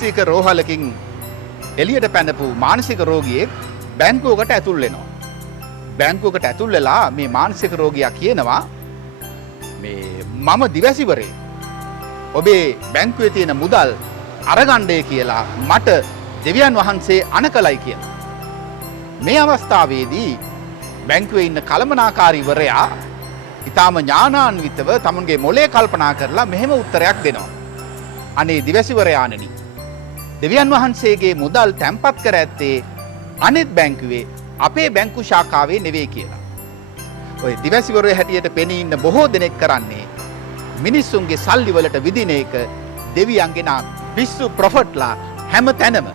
මානසික රෝහලකින් එළියට පැනපු මානසික රෝගියෙක් බැංකුවකට ඇතුල් වෙනවා. බැංකුවකට ඇතුල් වෙලා මේ මානසික රෝගියා කියනවා මේ මම දිවැසිවරේ ඔබේ බැංකුවේ තියෙන මුදල් අරගණ්ඩේ කියලා මට දෙවියන් වහන්සේ අනකලයි කියලා. මේ අවස්ථාවේදී බැංකුවේ ඉන්න කළමනාකාරීවරයා ඊටාම ඥානාන්විතව තමුන්ගේ මොලේ කල්පනා කරලා මෙහෙම උත්තරයක් දෙනවා. අනේ දිවැසිවරයාණනි, දෙවියන් වහන්සේගේ මුදල් තැන්පත් කර ඇත්තේ අනෙත් බැංකුවේ අපේ බැංකු ශාඛාවේ නෙවෙයි කියලා. ඔය දිවැසිවරයා හැටියට පෙනී ඉන්න බොහෝ දෙනෙක් කරන්නේ මිනිස්සුන්ගේ සල්ලි වලට විදින එක දෙවියන්ගේ නාම. පිස්සු ප්‍රොෆට්ලා හැම තැනම